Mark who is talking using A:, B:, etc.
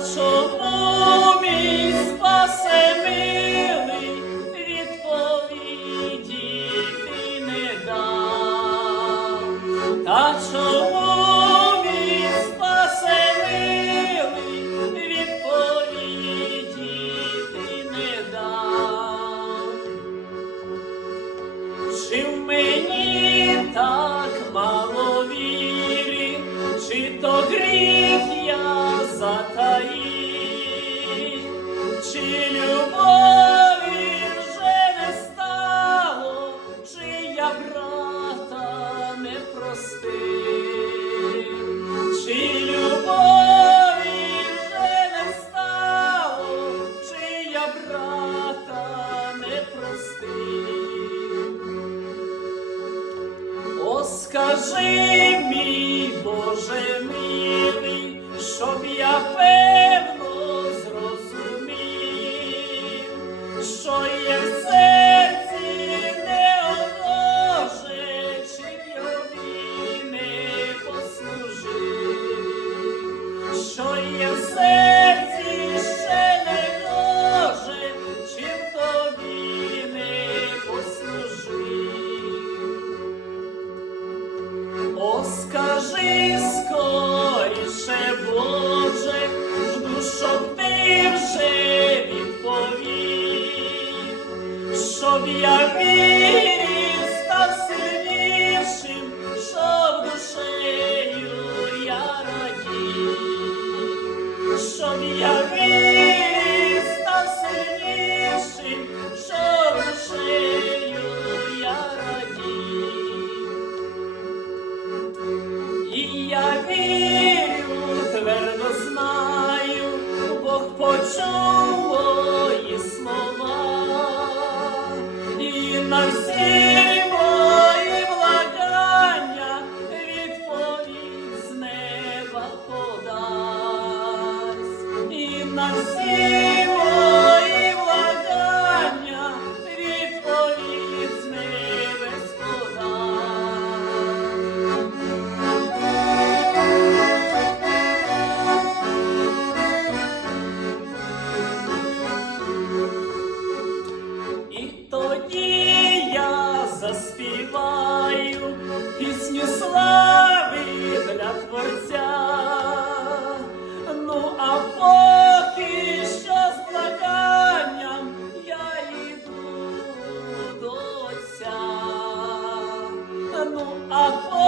A: Чому мій відповіді не дав, та чому мій спасе милий, відповіді ти чи в мені так мало віри, чи то гріх я за sing. скажи скоріше, Боже, жду, щоб ти вже відповів, щоб я вірі став сильнішим, що в душею. почули слова і на всі мої благання відповідь з неба подасть. і на всі. Слави для творця, ну а поки що з благанням я йду до отця, ну а поки